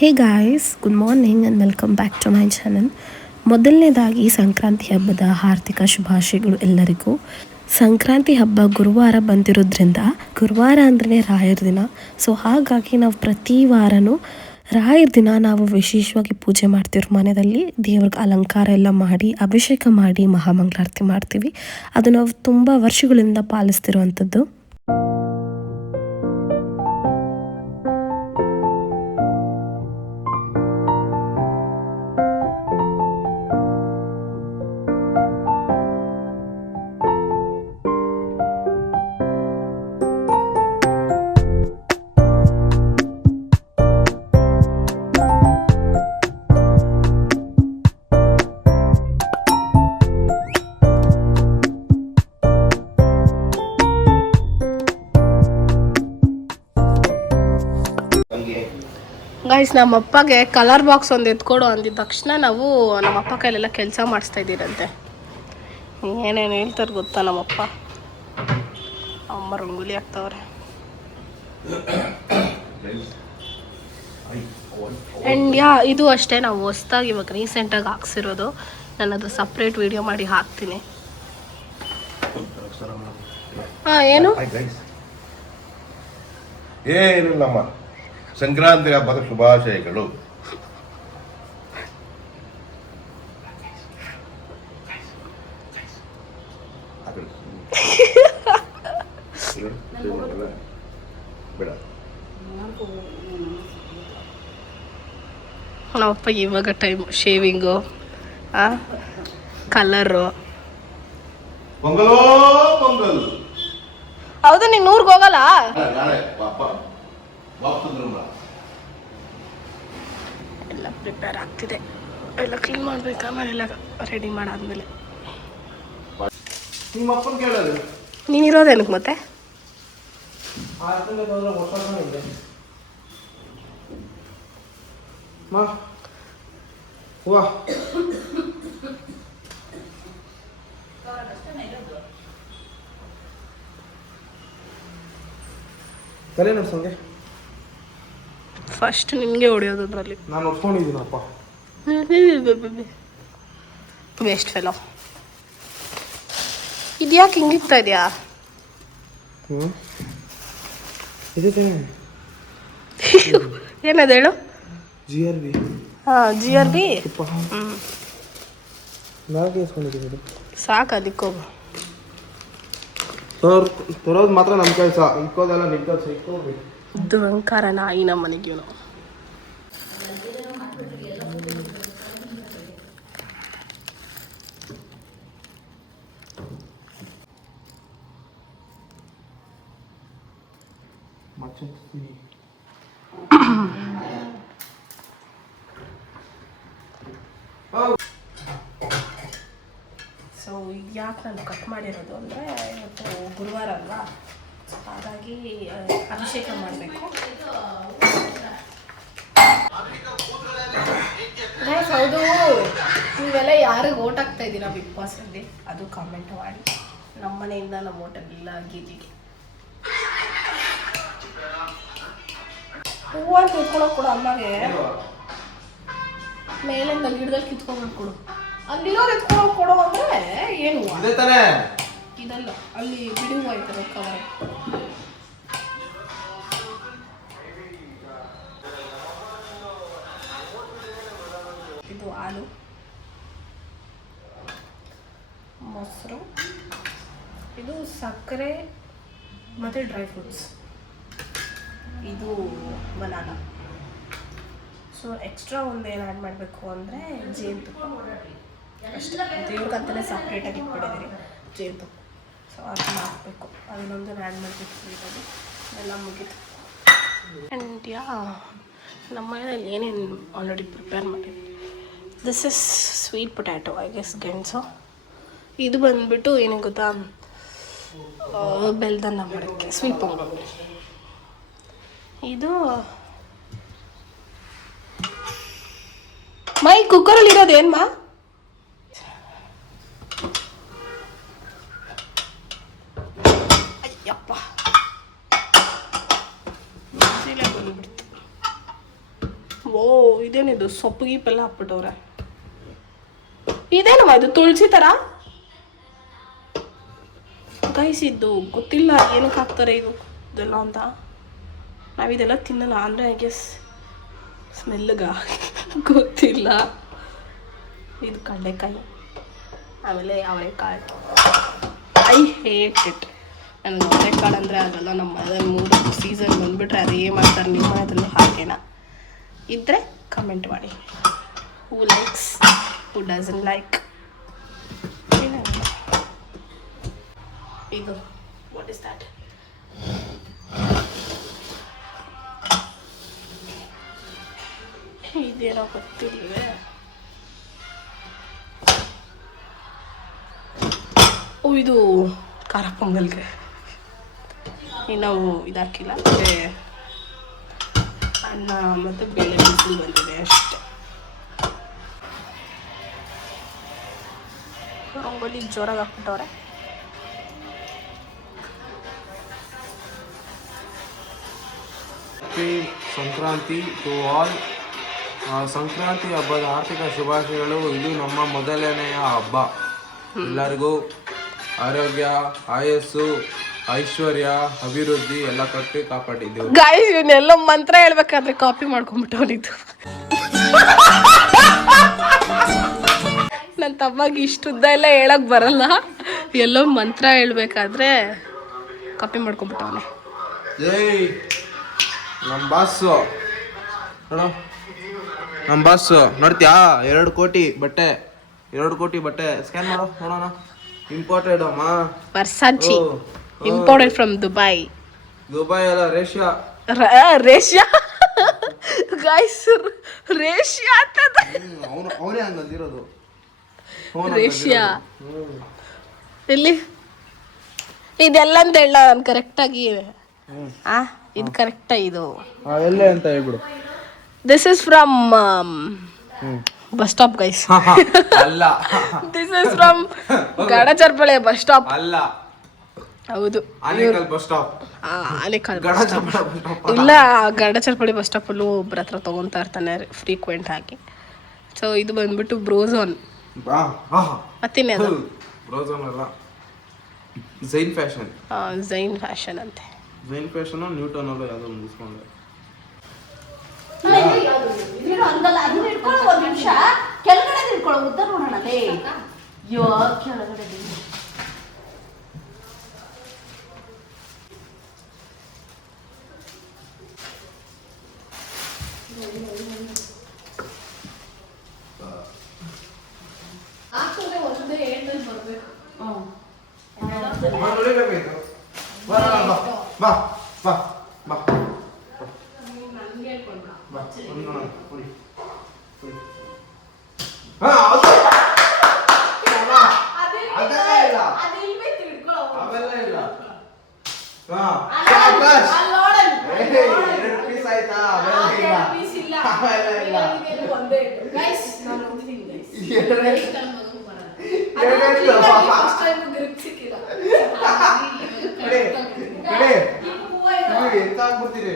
Hey guys, good morning and welcome back to my channel. ಮೊದಲನೇದಾಗಿ ಸಂಕ್ರಾಂತಿ ಹಬ್ಬದ ಹಾರ್ದಿಕ ಶುಭಾಶಯಗಳು ಎಲ್ಲರಿಗೂ. ಸಂಕ್ರಾಂತಿ ಹಬ್ಬ ಗುರುವಾರ ಬಂದಿರೋದ್ರಿಂದ ಗುರುವಾರ ಅಂದ್ರೆ ರಾಯರ ದಿನ. ಸೊ ಹಾಗಾಗಿ ನಾವು ಪ್ರತಿ ವಾರನೂ ರಾಯರ ದಿನ ನಾವು ವಿಶೇಷವಾಗಿ ಪೂಜೆ ಮಾಡ್ತೀವಿ. ಮನೆಯಲ್ಲಿ ದೇವ್ರಿಗೆ ಅಲಂಕಾರ ಎಲ್ಲ ಮಾಡಿ ಅಭಿಷೇಕ ಮಾಡಿ ಮಹಾಮಂಗಳಾರತಿ ಮಾಡ್ತೀವಿ. ಅದು ನಾವು ತುಂಬ ವರ್ಷಗಳಿಂದ ಪಾಲಿಸ್ತಿರುವಂಥದ್ದು. ಗೈಸ್, ನಮ್ಮ ಅಪ್ಪಗೆ ಕಲರ್ ಬಾಕ್ಸ್ ಒಂದು ಎತ್ಕೊಡು ಅಂದಿದ ತಕ್ಷಣ ನಾವು ನಮ್ಮ ಅಪ್ಪ ಕೈಲೆಲ್ಲ ಕೆಲಸ ಮಾಡಿಸ್ತಾ ಇದ್ದೀರಂತೆ. ಏನೇನು ಹೇಳ್ತಾರೆ ಗೊತ್ತಾ ನಮ್ಮಪ್ಪ? ಅಮ್ಮ ರಂಗೋಲಿ ಹಾಕ್ತವ್ರೆ. ಆ್ಯಂಡ್ ಇದು ಅಷ್ಟೇ, ನಾವು ಹೊಸ್ದಾಗಿ ಇವಾಗ ರೀಸೆಂಟಾಗಿ ಹಾಕ್ಸಿರೋದು. ನಾನು ಅದು ಸಪ್ರೇಟ್ ವಿಡಿಯೋ ಮಾಡಿ ಹಾಕ್ತೀನಿ. ಏನು ಏನಿಲ್ಲಮ್ಮ, ಸಂಕ್ರಾಂತಿ ಹಬ್ಬದ ಶುಭಾಶಯಗಳು. ನಮ್ಮಪ್ಪ ಇವಾಗ ಟೈಮ್ ಶೇವಿಂಗು, ಕಲರು. ಪೊಂಗಲೋ ಪೊಂಗಲ್. ಹೌದು, ನೀನು ಊರಿಗೆ ಹೋಗಲ್ಲ? ಎಲ್ಲ ಪ್ರಿಪೇರ್ ಆಗ್ತಿದೆ, ಎಲ್ಲ ಕ್ಲೀನ್ ಮಾಡ್ಬೇಕು. ಆಮೇಲೆ ಎಲ್ಲ ರೆಡಿ ಮಾಡಾದ್ಮೇಲೆ ನಿಮ್ಮ ಅಪ್ಪನ ಕೇಳೋದು ನೀನಿರೋದೇನಕ್ಕೆ ಮತ್ತೆ? ತಲೆ ನಡ್ಸಂಗೆ ಫಸ್ಟ್ ನಿನಗೆ ಹೊಡೆಯೋದು ಅದರಲ್ಲಿ. ನಾನು ಹೊಡ್ಕೊಂಡಿದ್ದೀನಪ್ಪ. Waste fellow. ಇದ್ಯಾಕೆ ಹಿಂಗಿಕ್ತಾ ಇದೆಯಾ? ಇದೆ ತಾನೆ. ಏನದು ಹೇಳು? GRB. GRB. ನಾಲ್ಕು ಇಸ್ಕೊಂಡಿದ್ದೀನಿ. ಸಾಕು, ಅದಕ್ಕೋಗು. ತರೋದು ಮಾತ್ರ ನಮ್ಮ ಕೆಲಸ, ಇಕ್ಕೋದೆಲ್ಲ ನಿಮ್ಮ ಕೆಲಸ. ಇಕ್ಕೋಬೇಕು. ದುರಂಕಾರ ನಾಯಿ ನಮ್ಮ ಮನೆಗೆ ಇವನು. ಸೊ ಯಾಕೆ ನಾನು ಕಟ್ ಮಾಡಿರೋದು ಅಂದರೆ, ಇವತ್ತು ಗುರುವಾರ ಅಲ್ವಾ, ಹಾಗಾಗಿ ಅಭಿಷೇಕ ಮಾಡಬೇಕು. ಹೌದು, ನೀವೆಲ್ಲ ಯಾರಿಗೆ ಓಟ್ ಹಾಕ್ತಾ ಇದ್ದೀರಾ ಬಿಗ್ ಬಾಸಲ್ಲಿ ಅದು ಕಾಮೆಂಟ್ ಮಾಡಿ. ನಮ್ಮ ಮನೆಯಿಂದ ನಮ್ಮ ಓಟೆಲ್ಲ ಗೀಜಿಗೆ ಹೂವು ಅಂತ ಕಿತ್ಕೊಳಕ್ ಕೊಡು ಅಮ್ಮಗೆ. ಮೇಲಿಂದ ಗಿಡದಲ್ಲಿ ಕಿತ್ಕೊಂಡ್ಬಿಟ್ಟು ಕೊಡು. ಅಲ್ಲಿರೋದು ಎತ್ಕೊಳಕ್ ಕೊಡು ಅಂದರೆ ಏನು ಇದಲ್ಲ, ಅಲ್ಲಿ ಬಿಡಿ ಹೂವು ಆಯ್ತದೆ ಕವರ್. ಇದು ಹಾಲು, ಮೊಸರು, ಇದು ಸಕ್ಕರೆ ಮತ್ತು ಡ್ರೈ ಫ್ರೂಟ್ಸ್, ಇದು ಬನಾನಾ. ಸೊ ಎಕ್ಸ್ಟ್ರಾ ಒಂದು ಏನು ಆ್ಯಡ್ ಮಾಡಬೇಕು ಅಂದರೆ ಜೇನುತುಪ್ಪ ಅಷ್ಟೇ. ದೇವ್ರಿಗಂತಲೇ ಸಪ್ರೇಟಾಗಿ ಇಟ್ಬಿಟ್ಟಿದ್ದೀರಿ ಜೇನುತುಪ್ಪ. ಸೊ ಅದನ್ನ ಹಾಕಬೇಕು, ಅದನ್ನೊಂದು ಆ್ಯಡ್ ಮಾಡಬೇಕು. ಸ್ವೀಟಲ್ಲಿ ಎಲ್ಲ ಮುಗೀತು. ಆ್ಯಂಡ್ ನಮ್ಮ ಮನೆಯಲ್ಲಿ ಏನೇನು ಆಲ್ರೆಡಿ ಪ್ರಿಪೇರ್ ಮಾಡಿದ್ವಿ. This is sweet potato, I guess ಗೆಣಸು. ಇದು ಬಂದುಬಿಟ್ಟು ಏನೇ ಗೊತ್ತಾ, ಬೆಲ್ದನ್ನ ಮಾಡೋಕ್ಕೆ ಸ್ವೀಟ್ ಪೊಂಗಲ್. ಇದು ಮೈ ಕುಕ್ಕರಲ್ಲಿ ಇರೋದು ಏನ್ಮ? ಅಯ್ಯಪ್ಪ, ಬಂದ್ಬಿಡ್ತು. ಓ ಇದೇನಿದು ಸೊಪ್ಪು ಗೀಪೆಲ್ಲ ಹಾಕ್ಬಿಟ್ಟವ್ರೆ. ಇದೇನಮ್ಮ ಇದು ತುಳಸಿ ಥರ ಗೈಸ್, ಇದು ಗೊತ್ತಿಲ್ಲ ಏನಕ್ಕೆ ಹಾಕ್ತಾರೆ ಇದೆಲ್ಲ ಅಂತ. ನಾವಿದೆಲ್ಲ ತಿನ್ನಲ್ಲ ಅಂದರೆ ಐ ಗೆಸ್ ಸ್ಮೆಲ್ಗ ಗೊತ್ತಿಲ್ಲ. ಇದು ಕಡಲೆಕಾಯಿ, ಆಮೇಲೆ ಅವರೆಕಾಳು. I hate it. ನನಗೆ ಅವರೆಕಾಳು ಅಂದರೆ ಆಗಲ್ಲ. ನಮ್ಮ ಮನೇಲಿ 3 ಸೀಸನ್ ಬಂದುಬಿಟ್ರೆ ಅದೇ ಮಾಡ್ತಾರೆ. ನಿಮ್ಮ ಮನೆಯಲ್ಲೂ ಹಾಗೇನಾ ಇದ್ದರೆ ಕಮೆಂಟ್ ಮಾಡಿ. ಹೂ ಲೈಕ್ಸ್, ಹೂ ಡಸಂಟ್ ಲೈಕ್. ಇದು ವಾಟ್ ಇಸ್ ದ್ಯಾಟ್? ಇದೇನೋ ಗೊತ್ತಿಲ್ವೇ. ಓ ಇದು ಖಾರ ಪೊಂಗಲ್ಗೆ ನಾವು ಇದಾಕಿಲ್ಲ, ಅಂದರೆ ಅನ್ನ ಮತ್ತು ಬೇಳೆ ಬಿಸಿಲು ಬಂದಿದೆ ಅಷ್ಟೇ. ರಂಗೋಲಿ ಜೋರಾಗಿ ಹಾಕ್ಬಿಟ್ಟವ್ರೆ. Sankranti to all. ಸಂಕ್ರಾಂತಿ ಹಬ್ಬದ ಆರ್ಥಿಕ ಶುಭಾಶಯಗಳು. ಇದು ನಮ್ಮ ಮೊದಲನೆಯ ಹಬ್ಬ. ಎಲ್ಲರಿಗೂ ಆರೋಗ್ಯ, ಆಯಸ್ಸು, ಐಶ್ವರ್ಯ, ಅಭಿವೃದ್ಧಿ ಎಲ್ಲ ಕಟ್ಟಿ ಕಾಪಾಡಿದ್ದೆವು. ಗಾಯ್ಸ್ ಇವನ್ನೆಲ್ಲ ಮಂತ್ರ ಹೇಳ್ಬೇಕಾದ್ರೆ ಕಾಪಿ ಮಾಡ್ಕೊಂಡ್ಬಿಟ್ಟವನಿದ್ದು. ನನ್ನ ತಮ್ಮಗೆ ಇಷ್ಟುದ್ದ ಎಲ್ಲ ಹೇಳಕ್ ಬರಲ್ಲ. ಎಲ್ಲೋ ಮಂತ್ರ ಹೇಳ್ಬೇಕಾದ್ರೆ ಕಾಪಿ ಮಾಡ್ಕೊಂಡ್ಬಿಟ್ಟವನೆ. ಏಯ್ ನಮ್ಮ ಬಾಸು ನೋಡು, ನಮ್ಮ ಬಾಸು ನೋಡ್ತೀಯಾ? 2 ಕೋಟಿ ಬಟ್ಟೆ ಸ್ಕ್ಯಾನ್ ಮಾಡು ನೋಡೋಣ. ಇಂಪೋರ್ಟೆಡ್ ಅಮ್ಮ, ವರ್ಸಾಚಿ, ಇಂಪೋರ್ಟೆಡ್ ಫ್ರಮ್ ದುಬೈ. ದುಬೈ ಅಲ್ಲ, ರೇಷ್ಯಾ. ರೇಷ್ಯಾ ಗಾಯ್ಸ್, ರೇಷ್ಯಾ ಅಂತದ. ಅವನೇ ಹಂಗಂದಿರೋದು. ರೇಷ್ಯಾ ಇಲ್ಲಿ ಇದೆಲ್ಲ ಅಂತ ಹೇಳ ನಾನು ಕರೆಕ್ಟಾಗಿ. ಇದು ಕರೆಕ್ಟಾ? ಇದು ಎಲ್ಲೇ ಅಂತ ಹೇಳ್ಬಿಡು. This is from bus stop guys. ಅಲ್ಲ, this is from Gadacharpale bus stop. ಅಲ್ಲ, ಹೌದು, Anekal bus stop. Anekal Gadacharpale bus stop ಇಲ್ಲ, ಗಡಚರ್ಪಳೆ ಬಸ್ ಸ್ಟಾಪಲ್ಲೂ ಒಬ್ಬರ ಹತ್ರ ತೊಗೊತಾ ಇರ್ತಾನೆ ಫ್ರೀಕ್ವೆಂಟ್ ಆಗಿ. ಸೊ ಇದು ಬಂದ್ಬಿಟ್ಟು ಬ್ರೋಝೋನ್. ಮತ್ತಿನ್ನೇ ಅದು ಬ್ರೋಝೋನ್ ಅಲ್ಲ, ಝೈನ್ ಫ್ಯಾಷನ್. ಝೈನ್ ಫ್ಯಾಷನ್ ಅಂತೆ. ಝೈನ್ ಫ್ಯಾಷನ್ ನ್ಯೂಟನ್ ಅಲ್ಲ ಯಾವುದೋ ಮುಗಿಸ್ಕೊಂಡೆ. ಹಂಗಲ್ಲ, ಅದನ್ನ ಇಟ್ಕೊಳ್ಳೋ 1 ನಿಮಿಷ ಕೆಳಗಡೆ ಇಟ್ಕೊಳ್ಳೋ ಉದ್ದ ನೋಡೋಣ. ಅಯ್ಯೋ ಕೆಳಗಡೆ ಬಾ ಬಾ ಬಾ ಎಂತ ಆಗ್ಬಿಡ್ತೀರಿ.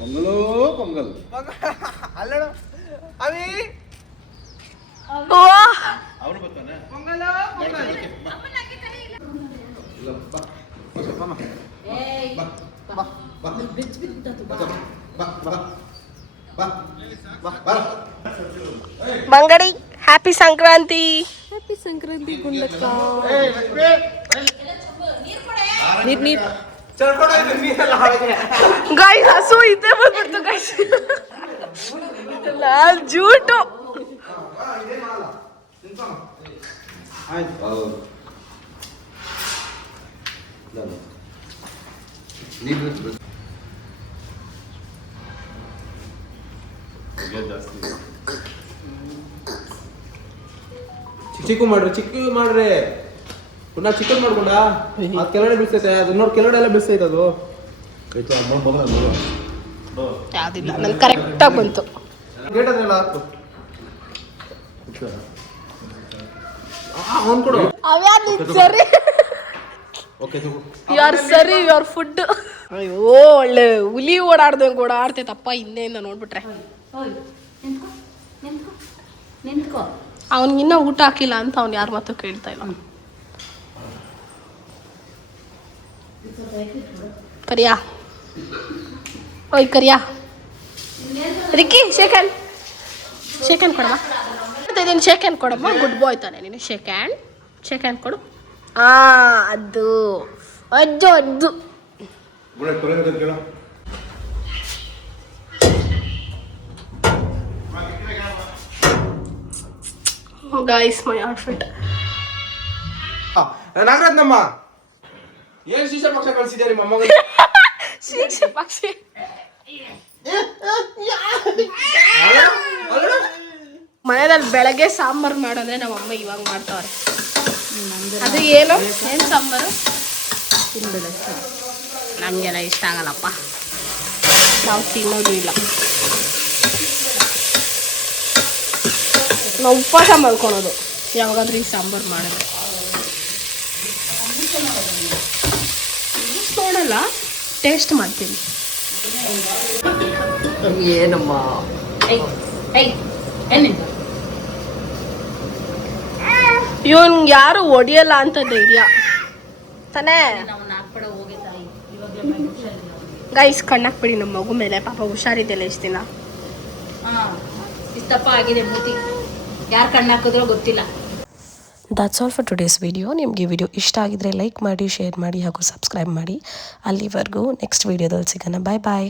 ಪೊಂಗಲೋ ಪೊಂಗಲ್. ಅಲ್ಲಡ ಅವಿ ಅವನು ಬರ್ತಾನೆ. ಪೊಂಗಲ ಪೊಂಗಲ್. ಇಲ್ಲ, ಬಾ. ಬಾ ಸ್ವಲ್ಪ ಬಾ. ಏಯ್ ಬಾ. ಬಾ. ಬಾ. ಬಿಚ್ಚ ಬಿದ್ದದು ಬಾ. ಬಾ. ಬಾ. ಬಾ. ಬಾ. ಬಾ. ಮಂಗಡಿ ಹ್ಯಾಪಿ ಸಂಕ್ರಾಂತಿ. ಹ್ಯಾಪಿ ಸಂಕ್ರಾಂತಿ ಗುಂಡಕ್ಕ. ನೀರ್ ನೀರ್ ಚರ್ಕೊಂಡು ನೀರೆಲ್ಲ ಹಾಗೆ. ಗಾಯ್ಸ್ ಹಸು ಇದ್ದೇ ಬಂದ್ಬಿಡ್ತು ಗಾಯ್ಸ್. ಜೂಟು ಆಯ್ತು. ನೀರು ಜಾಸ್ತಿ. ಚಿಕ್ಕ ಮಾಡ್ರಿ ಪುನಃ ಚಿಕನ್ ಮಾಡ್ಕೊಂಡ ಅದ್ ಕೆಳಗಡೆ ಬಿಡ್ತೈತೆ ಅದು ನೋಡಿ ಕೆಳಗಡೆ ಎಲ್ಲ ಬಿಡ್ತೈತೆ ಅದು. ಯಾವ್ದಿಲ್ಲ ನನ್ ಕರೆಕ್ಟಾಗಿ ಬಂತು. ಗೇಟ್ ಅದೆಲ್ಲ ಹಾಕು. ಅವ್ನು ಕೊಡು. ಅವ್ಯಾರು ಸರಿ ಓಕೆ ತಗೋ. ಯು ಆರ್ ಸರಿ ಯುವರ್ ಫುಡ್. ಅಯ್ಯೋ ಒಳ್ಳೆ ಹುಲಿ ಓಡಾಡ್ದಂಗೆ ಓಡಾಡ್ತೈತಪ್ಪ ಹಿಂದೆಯಿಂದ ನೋಡ್ಬಿಟ್ರೆ. ಓಯ್ ನಿಂತ್ಕೋ ನಿಂತ್ಕೋ ನಿಂತ್ಕೋ. ಅವ್ನಿಗಿನ್ನ ಊಟ ಹಾಕಿಲ್ಲ ಅಂತ ಅವ್ನು ಯಾರ ಮಾತು ಕೇಳ್ತಾ ಇಲ್ಲ. ಕರಿಯಾ ಓಯ್ ಕರಿಯಾ ರಿಕ್ಕಿ ಶೇಕ್ ಹ್ಯಾಂಡ್ ಕೊಡಮ್ಮ. ಇದೀನಿ ಶೇಕ್ ಹ್ಯಾಂಡ್ ಕೊಡಮ್ಮ. ಗುಡ್ ಬಾಯ್ ತಾನೆ ನೀನು. ಶೇಕ್ ಹ್ಯಾಂಡ್ ಕೊಡು. ಅದು ಅಜ್ಜು ಅಜ್ಜು. ಗುಣ ತೊರೆಯೋದು ಕೇಳ. ಗೈಸ್ ಮೈ ಔಟ್ಫಿಟ್. ನಾಗರಾಜ್ನಮ್ಮ ಏನ್ ಶಿಕ್ಷೆ ಪಕ್ಷ ಕಳ್ಸಿದ್ಯಾ ನಿಮ್ಮ ಅಮ್ಮಗ? ಶಿಕ್ಷೆ ಪಕ್ಷಿ ಮನೆಯಲ್ಲಿ ಬೆಳಗ್ಗೆ ಸಾಂಬಾರು ಮಾಡೋದ್ರೆ ನಮ್ಮ ಅಮ್ಮ ಇವಾಗ ಮಾಡ್ತಾವ್ರೆ. ಅದು ಏನು ಸಾಂಬಾರು ನಮಗೆಲ್ಲ ಇಷ್ಟ ಆಗಲ್ಲಪ್ಪ, ನಾವು ತಿನ್ನೋದು ಇಲ್ಲ. ನಾವು ಉಪವಾಸ ಮಾಡ್ಕೊಳೋದು ಯಾವಾಗಾದ್ರೂ ಈ ಸಾಂಬಾರು ಮಾಡಿದ್ರೆ. ನೋಡಲ್ಲ, ಟೇಸ್ಟ್ ಮಾಡ್ತೀನಿ. ಏನಮ್ಮ ಇವನ್ಗೆ ಯಾರು ಹೊಡಿಯಲ್ಲ ಅಂತ ಧೈರ್ಯ ತಾನೇ. ಗೈಸ್ ಕಣ್ಣಾಕ್ಬಿಡಿ ನಮ್ಮ ಮಗು ಮೇಲೆ, ಪಾಪ ಹುಷಾರಿದೆಯಲ್ಲ ಇಷ್ಟು ದಿನ. ಇಷ್ಟಪ್ಪ ಆಗಿದೆ ಮೂತಿ, ಯಾರು ಕಣ್ಣಾಕಿದ್ರೋ ಗೊತ್ತಿಲ್ಲ. That's all for today's video. ನಿಮಗೆ ವಿಡಿಯೋ ಇಷ್ಟ ಆಗಿದ್ರೆ ಲೈಕ್ ಮಾಡಿ, ಶೇರ್ ಮಾಡಿ ಹಾಗೂ ಸಬ್ಸ್ಕ್ರೈಬ್ ಮಾಡಿ. ಅಲ್ಲಿವರೆಗೂ ನೆಕ್ಸ್ಟ್ ವಿಡಿಯೋದಲ್ಲಿ ಸಿಗೋಣ. ಬಾಯ್ ಬಾಯ್.